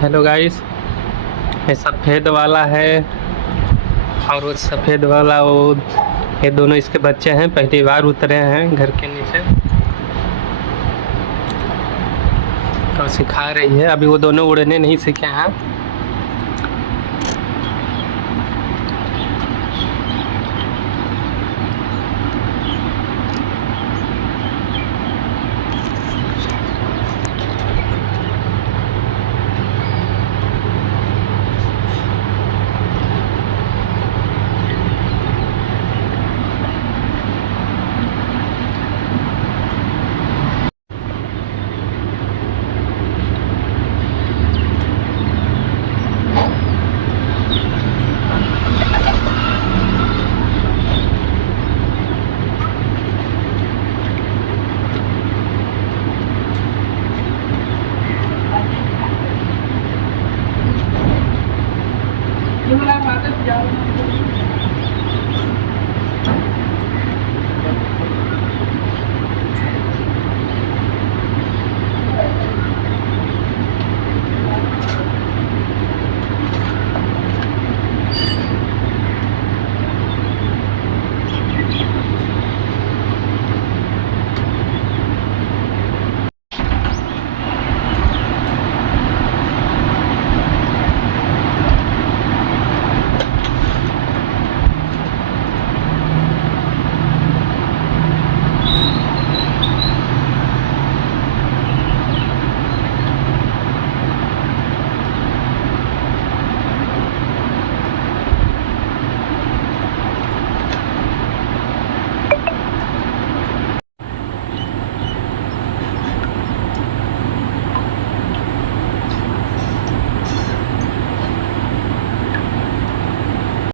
Hello guys. ये सफ़ेद वाला है और वो सफ़ेद वाला वो, ये दोनों इसके बच्चे हैं। पहली बार उतरे हैं घर के नीचे और सिखा रही है। अभी वो दोनों उड़ने नहीं सीखे हैं। ये वाला बात है,